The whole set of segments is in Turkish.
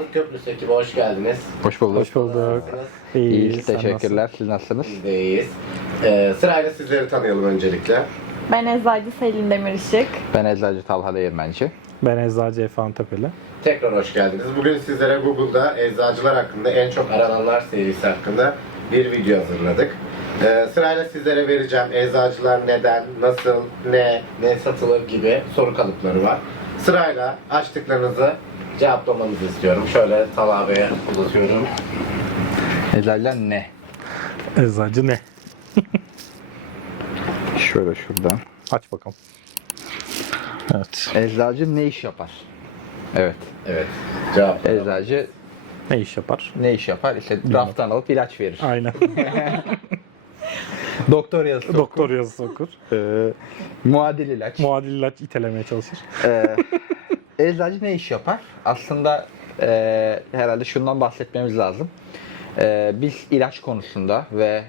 Sağlık Köprüsü ekibi hoş geldiniz. Hoş bulduk. Hoş bulduk. Nasılsınız? İyiyiz, teşekkürler. Siz nasılsınız? Biz de iyiyiz. Sırayla sizleri tanıyalım öncelikle. Ben Eczacı Selin Demirişık. Ben Eczacı Talha Değirmenci. Ben Eczacı Efan Tepeli. Tekrar hoş geldiniz. Bugün sizlere Google'da eczacılar hakkında en çok arananlar serisi hakkında bir video hazırladık. Sırayla sizlere vereceğim eczacılar neden, nasıl, ne satılır gibi soru kalıpları var. Sırayla açtıklarınızı cevaplamanızı istiyorum. Şöyle Talha Bey'e uzatıyorum. Eczacılar ne? Eczacı ne? Şöyle şuradan. Aç bakalım. Evet. Eczacı ne iş yapar? Evet. Evet. Cevap. Eczacı Ne iş yapar? ne iş yapar? İşte raftan alıp ilaç verir. Aynen. Doktor yazısı Doktor yazısı okur. muadil ilaç. Muadil ilaç itelemeye çalışır. Eczacı ne iş yapar? Aslında herhalde şundan bahsetmemiz lazım. Biz ilaç konusunda ve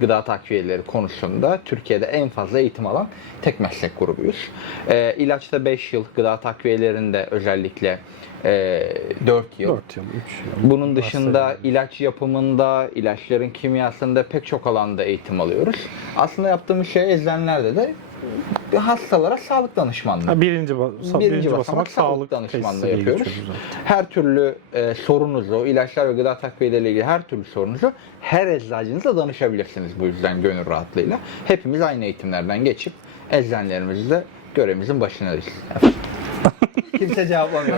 gıda takviyeleri konusunda Türkiye'de en fazla eğitim alan tek meslek grubuyuz. İlaçta 5 yıl, gıda takviyelerinde özellikle 4 yıl. 4 yıl, 3 yıl. Bunun dışında ilaç yapımında, ilaçların kimyasında pek çok alanda eğitim alıyoruz. Aslında yaptığımız şey eczanelerde de hastalara sağlık danışmanlığı. Birinci basamak sağlık danışmanlığı tesisi yapıyoruz. geçiyoruz zaten. Her türlü sorunuzu, ilaçlar ve gıda takviyeleriyle ilgili her türlü sorunuzu her eczacınızla danışabilirsiniz bu yüzden gönül rahatlığıyla. Hepimiz aynı eğitimlerden geçip eczanelerimizde görevimizin başındayız. Kimse cevaplamıyor.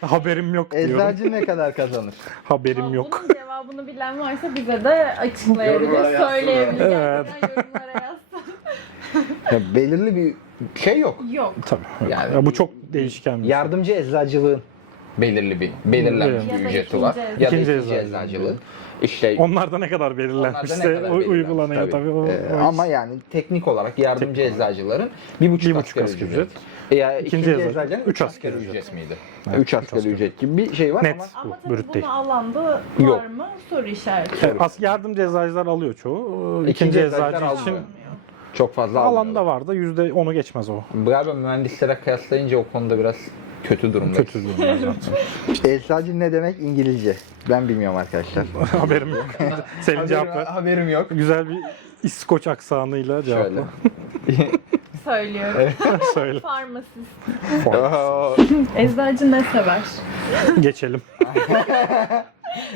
Haberim yok diyorum. Eczacı ne kadar kazanır? Haberim yok. Bunun cevabını bilen varsa bize de açıklayabilir, Yorumlara yazsın. söyleyebilir. Evet. Gerçekten yorumlara yazsın. Ya belirli bir şey yok. Yok. Tabii. Yani- Ya bu çok değişken bir şey. Yardımcı eczacılığın belirlenmiş Evet. bir Ya da ücreti var. ikinci Ya da eczacılığı. ikinci eczacılığı. İşte Onlar da ne kadar onlar da ne belirlenmişse kadar belirlenmiş uygulanıyor tabii. O Ama yani teknik olarak yardımcı eczacıların 1,5 asgari asgari ücret. ücret. Ya ikinci eczacı, eczacının 3 3 asgari asgari ücret. ücret miydi? Evet, 3 asgari asgari. ücret gibi bir şey var Net. ama Ama Bu, tabii brüt değil. bunu alanda var Yok. mı? Soru işareti. Yardımcı eczacılar alıyor çoğu. İkinci İkinci eczacılar eczacı için almıyor. çok fazla alanda almıyorlar. var da %10'u geçmez o. Galiba mühendislere kıyaslayınca o konuda biraz kötü durumda. Kötü durumda zaten. Eczacı ne demek İngilizce? Ben bilmiyorum arkadaşlar. Haberim yok. Selin cevap ver. Haberim yok. Güzel bir İskoç aksanıyla Şöyle. cevapla. Söylüyorum. Söyle. Farmasist. Aa, Eczacı ne sever? Geçelim.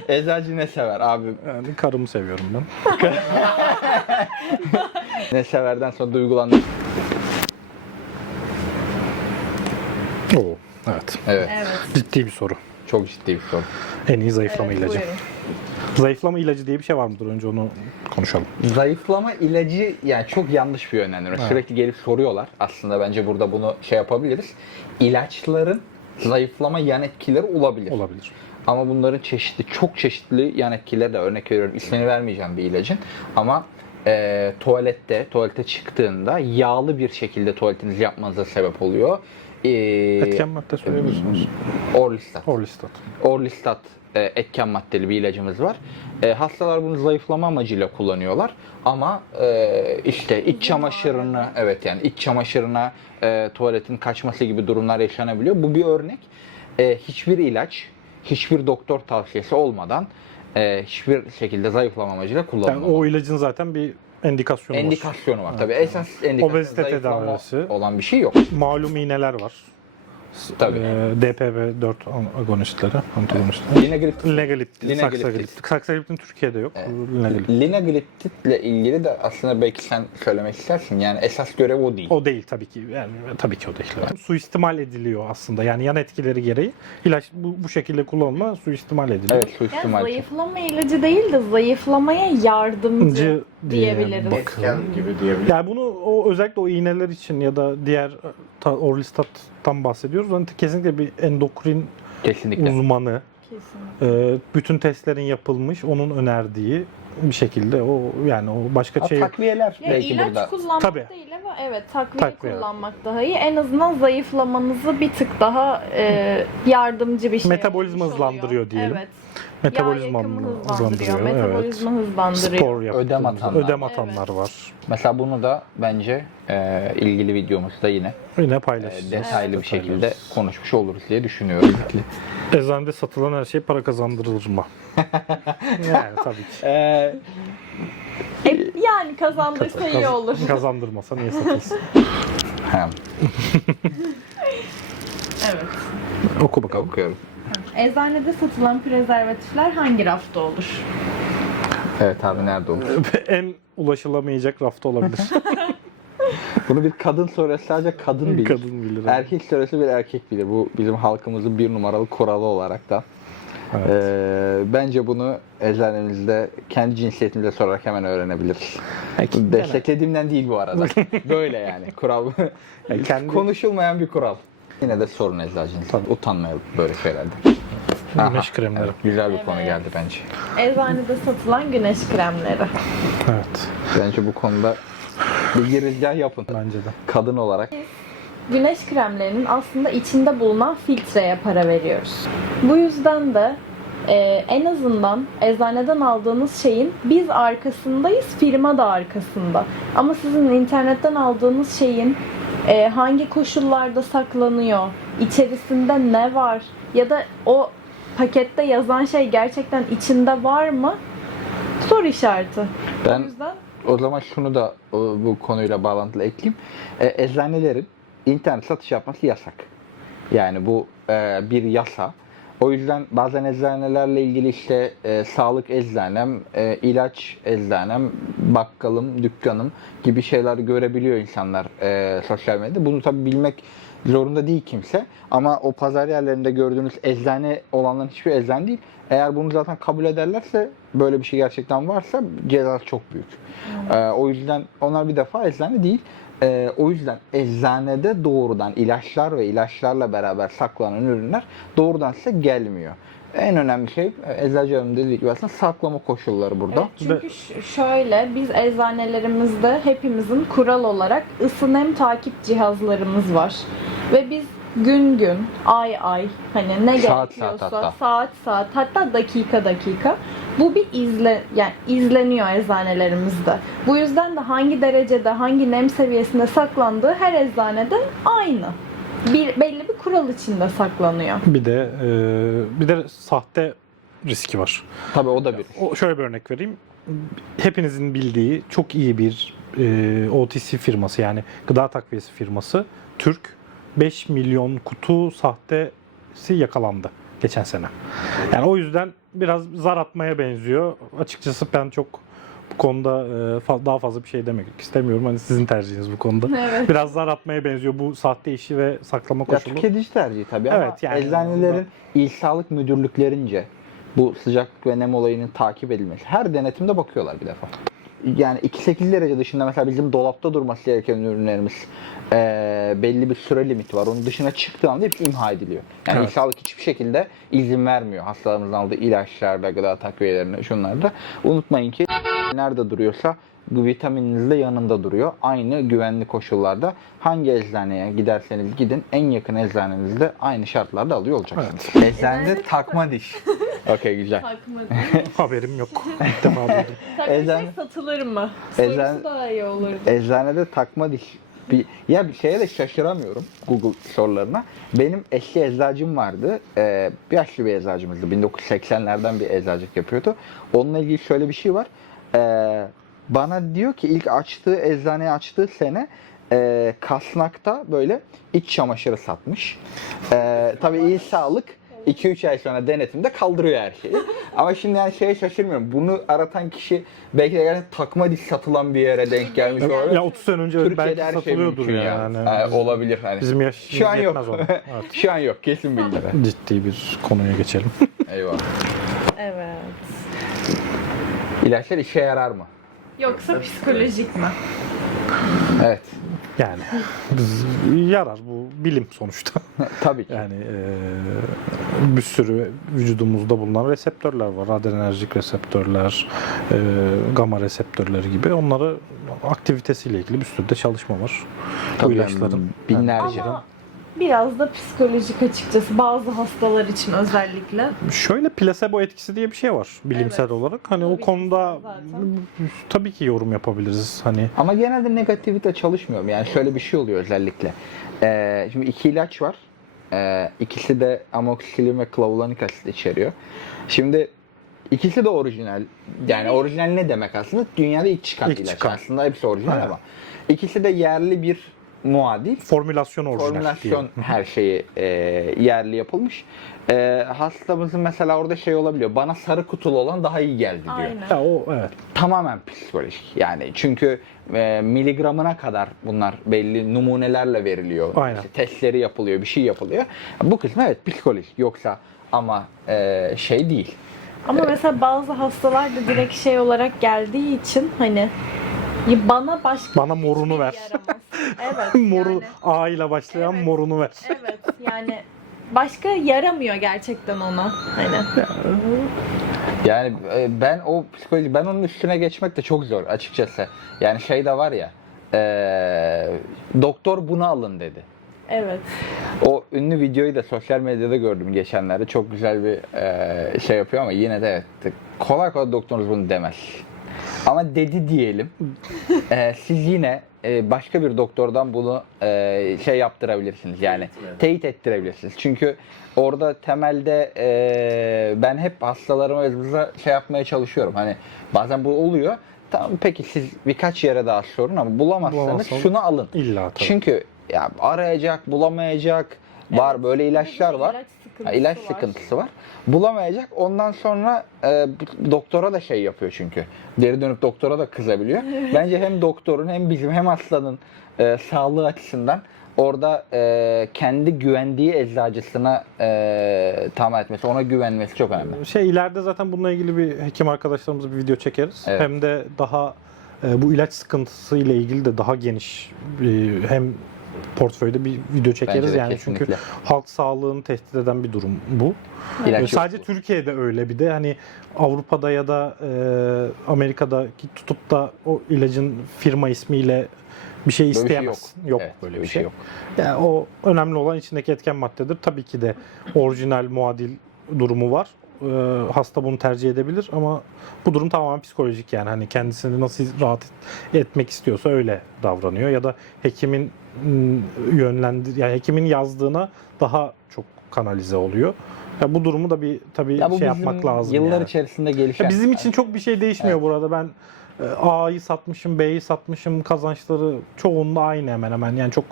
Eczacı ne sever abi? Yani karımı seviyorum ben. Ne severden sonra duygulanır. Oo, evet. Evet. Evet. Ciddi bir soru. Çok ciddi bir soru. En iyi zayıflama ilacı. Buyurun. Zayıflama ilacı diye bir şey var mıdır? Önce onu konuşalım. Zayıflama ilacı yani çok yanlış bir yönlendirme. Evet. Sürekli gelip soruyorlar. Aslında bence burada bunu şey yapabiliriz. İlaçların zayıflama yan etkileri olabilir. Olabilir. Ama bunların çok çeşitli yan etkileri de, örnek veriyorum. İsmini vermeyeceğim bir ilacın. Ama tuvalete çıktığında yağlı bir şekilde tuvaletinizi yapmanıza sebep oluyor. Etken madde söyleyebilirsiniz. Orlistat. Orlistat. Orlistat etken maddeli bir ilacımız var. Hastalar bunu zayıflama amacıyla kullanıyorlar. Ama işte iç çamaşırına, evet yani iç çamaşırına tuvaletin kaçması gibi durumlar yaşanabiliyor. Bu bir örnek. Hiçbir ilaç, hiçbir doktor tavsiyesi olmadan hiçbir şekilde zayıflama amacıyla kullanılmaz. Yani o ilacın zaten bir endikasyonu var. Endikasyonu var. Tabii esas endikasyon Obezite zayıflama tedavisi. olan bir şey yok. Malum iğneler var. Tabii. DPB-4 agonistleri, antagonistleri. Linagliptin. Linagliptin, saksagliptin. Saksagliptin Türkiye'de yok. Linagliptin. Linagliptinle ilgili de aslında belki sen söylemek istersin. Yani esas görev o değil. O değil tabii ki. Yani tabii ki o değil. Suistimal ediliyor aslında. Yani yan etkileri gereği ilaç bu şekilde kullanılma suistimal ediliyor. Evet, Yani suistimal. zayıflama ilacı değil de zayıflamaya yardımcı diye diyebiliriz. Etken gibi diyebiliriz. Yani bunu özellikle o iğneler için ya da diğer orlistattan bahsediyoruz. Yani kesinlikle bir endokrin Kesinlikle. uzmanı, Kesinlikle. bütün testlerin yapılmış, onun önerdiği bir şekilde o yani o başka Ha, şey takviyeler Ya belki ilaç burada. kullanmak Tabii. değil ama evet takviye Takviye. kullanmak daha iyi. En azından zayıflamanızı bir tık daha yardımcı bir şey Metabolizma olmuş oluyor. hızlandırıyor diyelim. Evet. Metabolizma Yağ yakımı hızlandırıyor. Metabolizma hızlandırıyor. Spor yaptığımız, Ödem atanlar. ödem atanlar var. Mesela bunu da bence ilgili videomuzda yine Yine paylaşacağız. detaylı bir şekilde konuşmuş oluruz diye düşünüyorum. Eczanede satılan her şey para kazandırılır mı? Yani tabii ki. Yani kazandırsa iyi olur. Kazandırmasa niye satılsın? Hem Evet. Oku bakalım. okuyorum. Eczanede satılan prezervatifler hangi rafta olur? Evet abi, nerede olur? En ulaşılamayacak rafta olabilir. Bunu bir kadın soruyorsa sadece kadın bilir. Kadın bilir. Erkek soruyorsa bir erkek bilir. Bu bizim halkımızın bir numaralı kuralı olarak da. Evet. Bence bunu eczanemizde kendi cinsiyetimize sorarak hemen öğrenebiliriz. Desteklediğimden değil bu arada. Böyle yani. Kural. kendi- Konuşulmayan bir kural. Yine de sorun eczacınız. Utanmayalım böyle şeylerde. Güneş kremleri. Evet, güzel bir Evet. konu geldi bence. Eczanede satılan güneş kremleri. Evet. Bence bu konuda bir girizgah yapın. Bence de. Kadın olarak. Güneş kremlerinin aslında içinde bulunan filtreye para veriyoruz. Bu yüzden de en azından eczaneden aldığınız şeyin biz arkasındayız, firma da arkasında. Ama sizin internetten aldığınız şeyin hangi koşullarda saklanıyor, içerisinde ne var ya da o pakette yazan şey gerçekten içinde var mı? Soru işareti. O Ben yüzden o zaman şunu da bu konuyla bağlantılı ekleyeyim. Eczanelerin internet satış yapması yasak. Yani bu bir yasa. O yüzden bazen eczanelerle ilgili işte sağlık eczanem, ilaç eczanem, bakkalım, dükkanım gibi şeyler görebiliyor insanlar sosyal medyada. Bunu tabii bilmek zorunda değil kimse. Ama o pazar yerlerinde gördüğünüz eczane olanların hiçbir eczane değil. Eğer bunu zaten kabul ederlerse, böyle bir şey gerçekten varsa cezası çok büyük. O yüzden onlar bir defa eczane değil. O yüzden eczanede doğrudan ilaçlar ve ilaçlarla beraber saklanan ürünler doğrudan size gelmiyor. En önemli şey eczacıların dediği gibi aslında saklama koşulları burada. Evet, çünkü şöyle, biz eczanelerimizde hepimizin kural olarak ısı nem takip cihazlarımız var. Ve biz gün gün, ay ay, hani ne Saat gerekiyorsa hatta. saat hatta dakika bu bir izleniyor eczanelerimizde. Bu yüzden de hangi derecede, hangi nem seviyesinde saklandığı her eczanede aynı. Belli bir kural içinde saklanıyor. Bir de sahte riski var. Tabii o da bir. Şöyle bir örnek vereyim. Hepinizin bildiği çok iyi bir OTC firması, yani gıda takviyesi firması, Türk, 5 milyon kutu sahtesi yakalandı geçen sene. Yani o yüzden biraz zar atmaya benziyor. Açıkçası ben çok bu konuda daha fazla bir şey demek istemiyorum. Hani sizin tercihiniz bu konuda. Evet. Biraz zar atmaya benziyor bu sahte işi ve saklama Ya koşulu. tüketici tercihi tabii ama Evet, yani eczanelerin il sağlık müdürlüklerince bu sıcaklık ve nem olayının takip edilmesi. Her denetimde bakıyorlar bir defa. Yani 2-8 derece dışında mesela bizim dolapta durması gereken ürünlerimiz belli bir süre limiti var. Onun dışına çıktığı anda hepsi imha ediliyor. Yani Evet. il sağlık hiçbir şekilde izin vermiyor hastalarımızın aldığı ilaçlarla, gıda takviyelerine, şunlarda. Unutmayın ki nerede duruyorsa vitamininiz de yanında duruyor. Aynı güvenli koşullarda hangi eczaneye giderseniz gidin en yakın eczanenizde aynı şartlarda alıyor olacaksınız. Eczanede takma diş. Okey, güzel. Takmadı. Haberim yok. İlk defa duydum. Takma Eczane- şey satılır mı? Eczane- Sorusu daha iyi olurdu. Eczanede takma diş. Ya bir şeye de şaşıramıyorum Google sorularına. Benim eski eczacım vardı. Yaşlı bir eczacımızdı. 1980'lerden bir eczacılık yapıyordu. Onunla ilgili şöyle bir şey var. Bana diyor ki ilk eczaneyi açtığı sene Kasnak'ta böyle iç çamaşırı satmış. Tabii iyi sağlık 2-3 ay sonra denetimde kaldırıyor her şeyi. Ama şimdi yani şeye şaşırmıyorum. Bunu aratan kişi belki de yani takma diş satılan bir yere denk gelmiş olabilir. Ya 30 sene önce belki Türkiye'de her şey satılıyordur mümkün yani. Olabilir hani. Bizim yaşımız Şu an yok. yetmez ona. Evet. Şu an yok, kesin bilmiyorum. Ciddi bir konuya geçelim. Eyvallah. Evet. İlaçlar işe yarar mı? Yoksa psikolojik mi? Evet. Yani yarar, bu bilim sonuçta. Tabii ki. Yani bir sürü vücudumuzda bulunan reseptörler var. Adrenerjik reseptörler, gamma reseptörleri gibi. Onları aktivitesiyle ilgili bir sürü de çalışma var. Bu Tabii ilaçların. binlerce. Ama biraz da psikolojik açıkçası bazı hastalar için özellikle. Şöyle plasebo etkisi diye bir şey var bilimsel Evet. olarak. Hani Bunu o konuda zaten. tabii ki yorum yapabiliriz. Hani Ama genelde negativite çalışmıyorum. Yani şöyle bir şey oluyor özellikle. Şimdi 2 ilaç var. İkisi de amoksisilin ve klavulanik asit içeriyor. Şimdi ikisi de orijinal. Yani orijinal ne demek aslında? Dünyada ilk çıkan İlk ilaç. çıkan. Aslında hepsi orijinal Aynen. ama. İkisi de yerli bir muadil. formülasyon orijinal Formülasyon diyelim. her şeyi yerli yapılmış. Hastamızın mesela orada şey olabiliyor. Bana sarı kutulu olan daha iyi geldi diyor. Aynen. Ya o evet. Tamamen psikolojik. Yani çünkü miligramına kadar bunlar belli numunelerle veriliyor. Aynen. İşte testleri yapılıyor, bir şey yapılıyor. Bu kısmı evet psikolojik. Yoksa ama şey değil. Ama mesela bazı hastalar da direkt şey olarak geldiği için hani Bana morunu ver. yaramaz. Evet. Moru yani, A ile başlayan Evet. morunu ver. evet yani başka yaramıyor gerçekten ona. Hani. Yani ben onun üstüne geçmek de çok zor açıkçası. Yani şey de var ya, doktor bunu alın dedi. Evet. O ünlü videoyu da sosyal medyada gördüm geçenlerde. Çok güzel bir şey yapıyor ama yine de evet, kolay kolay doktorunuz bunu demez. Ama dedi diyelim. Siz yine başka bir doktordan bunu şey yaptırabilirsiniz. Yani teyit ettirebilirsiniz. Çünkü orada temelde ben hep hastalarıma özümüze şey yapmaya çalışıyorum. Hani bazen bu oluyor. Tamam peki siz birkaç yere daha sorun ama bulamazsanız Bulamazsanız şunu alın. İlla tabii. Çünkü ya arayacak, bulamayacak, var Evet, böyle bir de ilaçlar bir var. ilaç sıkıntısı İlaç var. sıkıntısı var. Bulamayacak. Ondan sonra doktora da şey yapıyor çünkü. Geri dönüp doktora da kızabiliyor. Bence hem doktorun hem bizim hem hastanın sağlığı açısından orada kendi güvendiği eczacısına tamam etmesi, ona güvenmesi çok önemli. İleride zaten bununla ilgili bir hekim arkadaşlarımızla bir video çekeriz. Evet. Hem de daha bu ilaç sıkıntısı ile ilgili de daha geniş hem portföyde bir video çekeriz. Bence de Yani kesinlikle. çünkü halk sağlığını tehdit eden bir durum bu. İlaç yok. Sadece Türkiye'de öyle, bir de hani Avrupa'da ya da Amerika'daki tutup da o ilacın firma ismiyle bir şey Böyle bir şey isteyemezsin. Yok Evet, böyle bir şey. yok. Yani o önemli olan içindeki etken maddedir. Tabii ki de orijinal muadil durumu var. Hasta bunu tercih edebilir ama bu durum tamamen psikolojik, yani hani kendisini nasıl rahat etmek istiyorsa öyle davranıyor ya da hekimin yani hekimin yazdığına daha çok kanalize oluyor. Ya bu durumu da bir tabii Ya bu şey bizim yapmak lazım. yıllar yani. içerisinde gelişen. Ya bizim için çok bir şey değişmiyor burada. Ben A'yı satmışım, B'yi satmışım, kazançları çoğunluğu aynı hemen hemen. Yani çok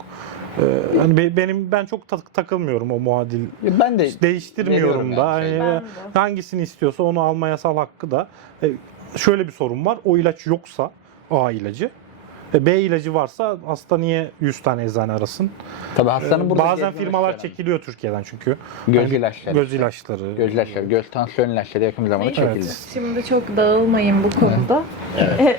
hani ben çok takılmıyorum o muadil. Ben de Değiştirmiyorum veriyorum da. yani Hani Ben de. hangisini istiyorsa onu alma yasal hakkı da. Şöyle bir sorun var. O ilaç yoksa A ilacı, B ilacı varsa hasta niye 100 tane eczane arasın? tabii hastanın burada Bazen gezmesi firmalar önemli. çekiliyor Türkiye'den çünkü. Göz Hani ilaçları. Göz ilaçları. Göz ilaçları, göz tansiyon ilaçları yakın bir zamanda Neyse, çekildi. şimdi çok dağılmayın bu konuda.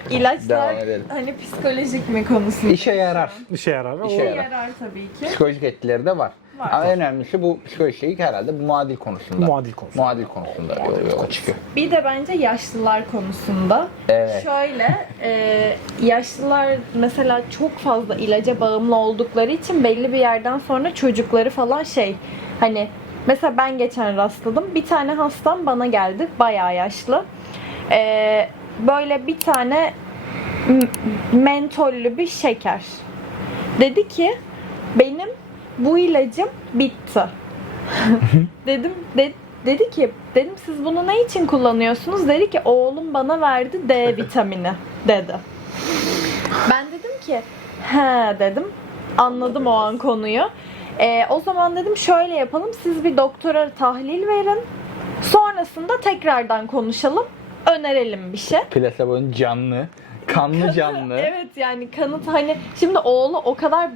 İlaçlar Devam edelim. hani psikolojik mi konusunda? İşe yarar. İşe yarar. İşe İşe yarar. yarar tabii ki. Psikolojik etkileri de var. Var. Ama en önemlisi bu psikolojik herhalde bu muadil konusunda. Muadil konusu. Muadil konusunda yola çıkıyor. Bir de bence yaşlılar konusunda. Evet. Şöyle, yaşlılar mesela çok fazla ilaca bağımlı oldukları için belli bir yerden sonra çocukları falan hani mesela ben geçen rastladım. Bir tane hastam bana geldi, bayağı yaşlı. Böyle bir tane mentollü bir şeker. Dedi ki benim bu ilacım bitti. Dedim siz bunu ne için kullanıyorsunuz? Dedi ki oğlum bana verdi D vitamini dedi. Ben dedim ki he dedim. Anladım o an konuyu. O zaman dedim şöyle yapalım. Siz bir doktora tahlil verin. Sonrasında tekrardan konuşalım. Önerelim bir şey. Plasebo'nun canlı, kanlı canlı. Evet yani kanıt hani şimdi oğlu o kadar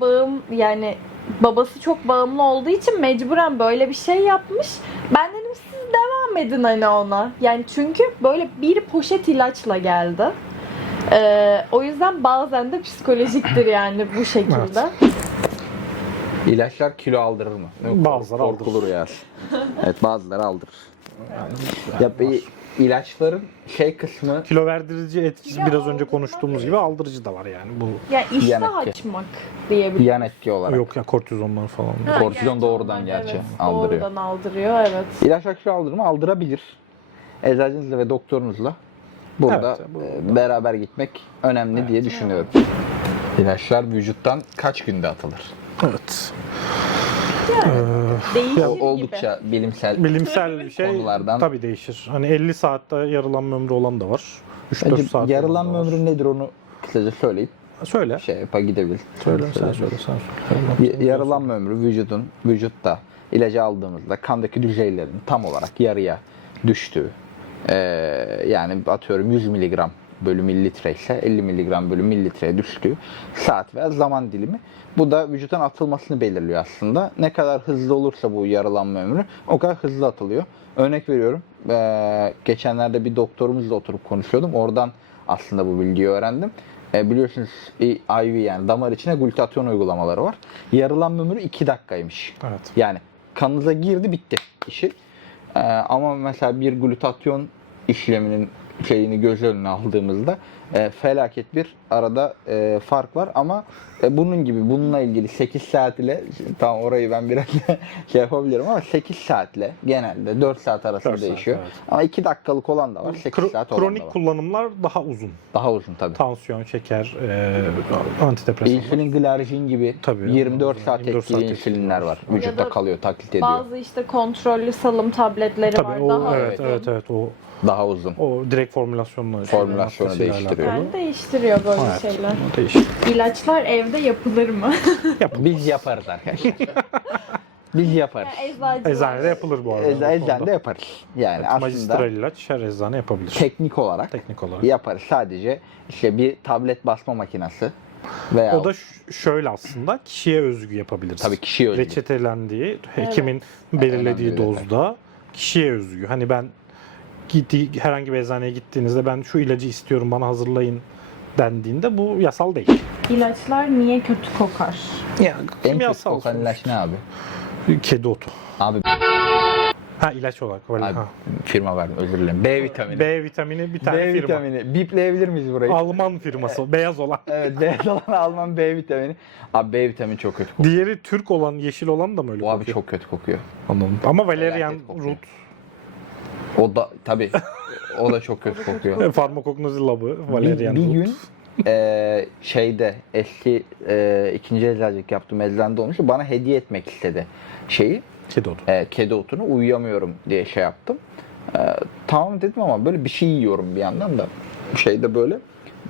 yani babası çok bağımlı olduğu için mecburen böyle bir şey yapmış. Ben dedim siz devam edin hani ona. Yani çünkü böyle bir poşet ilaçla geldi. O yüzden bazen de psikolojiktir yani bu şekilde. İlaçlar kilo aldırır mı? Bazıları Korkulur aldırır. ya. Evet, bazıları aldırır. Ya bir ilaçların şey kısmı Kilo verdirici etkisi Kilo biraz önce aldırmak, konuştuğumuz gibi aldırıcı da var yani. Bu Ya iştah Yan etki. açmak diyebiliriz. yan etki olarak. yok ya kortizondan falan. Ha, Kortizon gerçi doğrudan onlar, gerçi evet, aldırıyor. Doğrudan aldırıyor, evet. İlaçlar kilo aldırır mı? Aldırabilir. Eczacınızla ve doktorunuzla burada Evet, beraber gitmek önemli diye düşünüyorum. İlaçlar vücuttan kaç günde atılır? Evet. Değişir gibi. Oldukça Bilimsel bir şey Konulardan- tabii değişir. Hani 50 saatte yarılanma ömrü olan da var. 3-4 Bence saat yarılanma olan da var. ömrü nedir onu kısaca söyleyip Söyle. şey yapa gidebilir. Söyle sen söyle. Yarılanma ömrü vücutta ilacı aldığımızda kandaki düzeylerin tam olarak yarıya düştüğü, yani atıyorum 100 mg bölü mililitre ise 50 mg bölü mililitreye düştüğü saat veya zaman dilimi. Bu da vücuttan atılmasını belirliyor aslında. Ne kadar hızlı olursa bu yarılanma ömrü o kadar hızlı atılıyor. Örnek veriyorum, geçenlerde bir doktorumuzla oturup konuşuyordum. Oradan aslında bu bilgiyi öğrendim. Biliyorsunuz IV yani damar içine glutatyon uygulamaları var. Yarılanma ömrü 2 dakikaymış. Evet. Yani kanınıza girdi bitti işi. Ama mesela bir glutatyon işleminin şeyini göz önüne aldığımızda felaket bir arada fark var ama bununla ilgili 8 saat ile tam orayı ben biraz şey yapabilirim ama 8 saatle genelde 4 saat arasında 4 saat, değişiyor. evet. Ama 2 dakikalık olan da var, 8 saat olan da Kronik var. kullanımlar daha uzun. Daha uzun tabii. Tansiyon, şeker, antidepresanlar. İnsülin glarjin gibi Tabii, 24 saat 24 etkili saat insülinler etkili var. var. Vücutta Ya da kalıyor, taklit ediyor. Bazı işte kontrollü salım tabletleri Tabii var. o Daha evet uzun. evet o Daha uzun. direkt formülasyonla Formülasyonu maddesiyle değiştiriyor. alakalı. Yani değiştiriyor böyle Evet, şeyler. o değişir. İlaçlar evde yapılır mı? Biz yaparız arkadaşlar. Biz yaparız. Eczanede yapılır bu arada. Eczanede yaparız. Yani aslında Magistral ilaç her eczane yapabilir. teknik olarak Teknik olarak. yaparız. Sadece işte bir tablet basma makinesi veya O da şöyle aslında kişiye özgü yapabiliriz. tabii kişiye özgü. Reçetelendiği, hekimin belirlediği Önemli bir dozda kişiye özgü. Hani ben herhangi bir eczaneye gittiğinizde ben şu ilacı istiyorum bana hazırlayın dendiğinde bu yasal değil. İlaçlar niye kötü kokar? Yani En kötü kimyasal kokan ilaç ne abi? Kedi otu. Abi, Ha ilaç olarak. Öyle. abi Ha. firma verdim özür dilerim. B vitamini. B vitamini bir tane B firma. vitamini. Bipleyebilir miyiz burayı? Alman firması. Beyaz olan. Evet, beyaz olan Alman B vitamini. Abi B vitamini çok kötü kokuyor. Diğeri Türk olan, yeşil olan da mı öyle Bu abi kokuyor? çok kötü kokuyor. Anladım. Ama valerian Felaket kokuyor. root O da tabii o da çok kötü kokuyor. farmakognozi labı valerian Bir root. gün şeyde eski ikinci eczacılık yaptığım eczanede olmuştu. Bana hediye etmek istedi şeyi. Kedi otu. Kedi otunu uyuyamıyorum diye şey yaptım. Tamam dedim ama böyle bir şey yiyorum bir yandan da. Şeyde böyle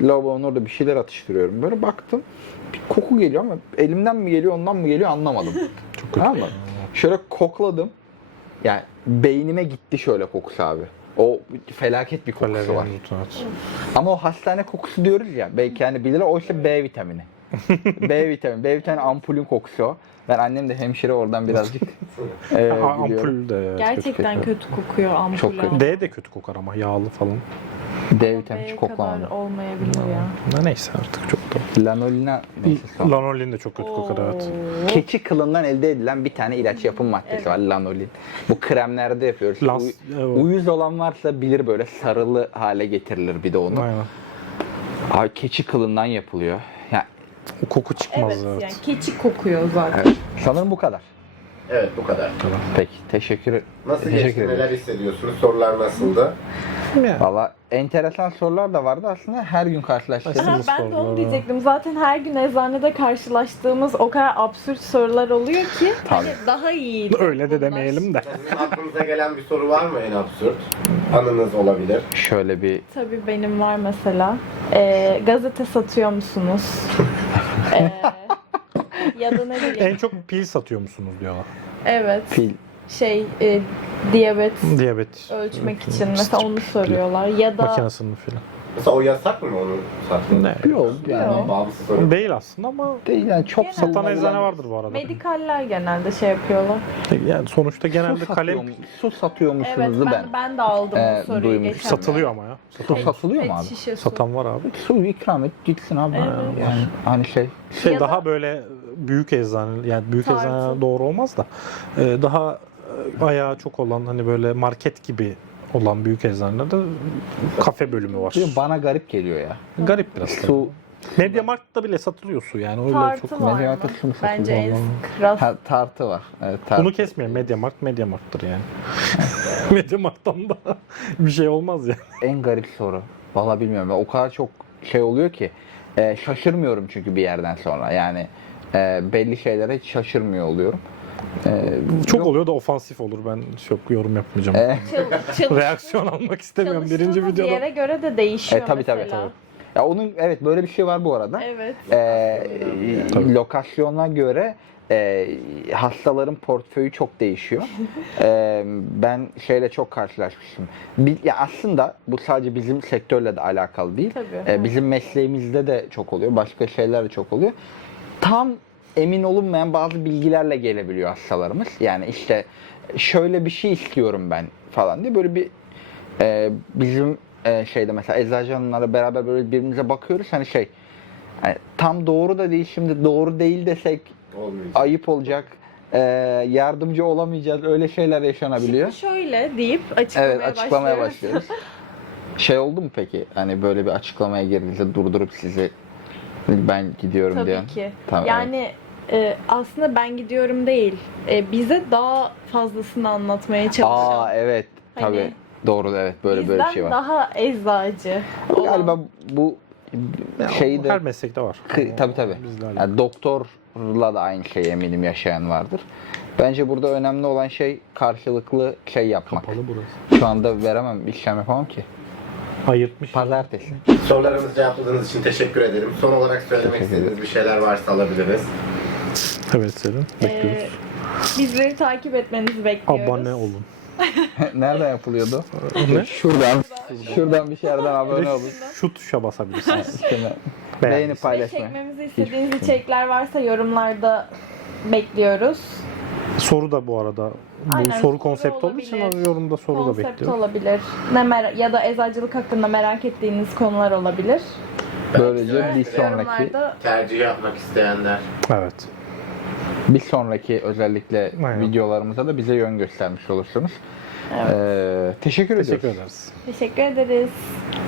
lavabonun orada bir şeyler atıştırıyorum. Böyle baktım bir koku geliyor ama elimden mi geliyor ondan mı geliyor anlamadım. Çok kötü. Tamam mı? Şöyle kokladım. Yani beynime gitti şöyle kokusu abi. O felaket bir kokusu Valerian var. root, evet. Ama o hastane kokusu diyoruz ya. Belki hani bilir o işte B vitamini. B vitamini. B vitamini ampulün kokusu o. Ben annem de hemşire oradan birazcık biliyorum. Ampul de evet, Gerçekten kötü kokuyor ampul. Çok kötü. ama. D de kötü kokar ama yağlı falan. D vitamini B'ye hiç kadar koklamadım. olmayabilir ya. Neyse artık çok da. Lanolina neyse son. Lanolin de çok kötü kokar evet. Oo. Keçi kılından elde edilen bir tane ilaç yapım maddesi Evet. var, lanolin. Bu kremlerde yapıyoruz. Evet. Uyuz olan varsa bilir, böyle sarılı hale getirilir bir de onu. Aynen. Abi keçi kılından yapılıyor. Yani O koku çıkmaz Evet, evet. yani keçi kokuyor zaten. evet. Sanırım bu kadar. Evet, bu kadar. Peki teşekkür Nasıl teşekkür geçti? ederim. Neler hissediyorsunuz? Sorular nasıldı? Yani. Valla enteresan sorular da vardı aslında, her gün karşılaştığımız. Aslında- Aha, ben de onu soruları. diyecektim. Zaten her gün eczanede karşılaştığımız o kadar absürt sorular oluyor ki hani daha iyi. Öyle de demeyelim de. Sizin aklınıza gelen bir soru var mı en absürt? Anınız olabilir. Şöyle bir Tabii benim var mesela. Gazete satıyor musunuz? Ya da ne bileyim. En çok pil satıyor musunuz diyorlar. Evet. pil. Diyabet Diyabet. ölçmek için mesela onu soruyorlar. Ya da Makinesinin filan. Mesela o yasak mı onu satmak? Ne? Yok yani Yok. Bağımsız olarak. Değil aslında ama değil yani çok Genelde satan eczane vardır bu arada. Medikaller genelde şey yapıyorlar. Yani sonuçta genelde kalem su satıyormuşsunuz Evet ben. ben de aldım bu soruyu duymuştum. geçen. satılıyor ama ya. Su satılıyor mu Pet abi? şişe su. Satan var abi. Su ikram et gitsin abi. Evet. Yani hani şey Ya da- Daha böyle büyük eczane, yani büyük Tartı. eczane doğru olmaz da daha ayağı çok olan, hani böyle market gibi olan büyük eczanelerde kafe bölümü var. bana garip geliyor ya. Garip biraz. Su Mediamarkt'ta bile satılıyor su yani, öyle Tartı çok. var mı? Mediamarkt'ta su mu satılıyor? Bence en Vallahi. sık rast. Tartı var. Evet, tartı. Bunu kesmeyin, Mediamarkt'tır yani. Mediamarkt'tan da bir şey olmaz yani. En garip soru. Vallahi bilmiyorum. O kadar çok şey oluyor ki şaşırmıyorum çünkü bir yerden sonra. Yani belli şeylere hiç şaşırmıyor oluyorum. Çok Yok. oluyor da ofansif olur, ben çok yorum yapmayacağım. Reaksiyon almak istemiyorum birinci Çalıştığınız videoda. yere göre de değişiyor tabii, mesela. tabii. Ya onun evet böyle bir şey var bu arada. Evet. Tabii. Lokasyona göre hastaların portföyü çok değişiyor. Ben şeyle çok karşılaşmıştım. Ya aslında bu sadece bizim sektörle de alakalı değil. Tabii. Bizim mesleğimizde de çok oluyor. Başka şeyler de çok oluyor. Tam emin olunmayan bazı bilgilerle gelebiliyor hastalarımız. Yani işte şöyle bir şey istiyorum ben falan diye böyle bir bizim şeyde mesela eczacı hanımlarla beraber böyle birbirimize bakıyoruz. Hani şey hani tam doğru da değil, şimdi doğru değil desek Olmayacak. ayıp olacak. Yardımcı olamayacağız. Öyle şeyler yaşanabiliyor. Şimdi şöyle deyip açıklamaya, Evet, açıklamaya başlıyoruz. başlıyoruz. Şey oldu mu peki? Hani böyle bir açıklamaya girdiğinizde durdurup sizi ben gidiyorum Tabii diyen. ki. Tamam, Yani aslında ben gidiyorum değil. Bize daha fazlasını anlatmaya çalışan. Aa evet. Tabii. Hani Doğru, evet, böyle bir bizden şey var. daha eczacı. olan- Galiba bu şeyi de Her meslekte var. tabii. Bizlerle. Yani doktorla da aynı şeyi eminim yaşayan vardır. Bence burada önemli olan şey karşılıklı şey yapmak. Kapalı burası. Şu anda veremem, işlem yapamam ki. Ayırtmış. Pazartesi. Sorularımızı cevapladığınız için teşekkür ederim. Son olarak söylemek istediğiniz bir şeyler varsa alabiliriz. Evet Selin. Bekliyoruz. Bizleri takip etmenizi bekliyoruz. Abone olun. Nereden yapılıyordu? Ne? Şuradan bir yerden abone olun. Şu tuşa basabilirsiniz. Şimdi Beğen. beğeni Ve paylaşma. çekmemizi istediğiniz içerikler varsa yorumlarda bekliyoruz. Soru da bu arada. Bu Aynen, soru soru konsepti olduğu için olabilir. yorumda soru da Konsept bekliyoruz. olabilir. Ya da eczacılık hakkında merak ettiğiniz konular olabilir. Böylece bir sonraki Yorumlarda Tercih yapmak isteyenler. Evet. özellikle Aynen. videolarımıza da bize yön göstermiş olursunuz. Evet. Teşekkür ediyoruz. Teşekkür ederiz. teşekkür ederiz.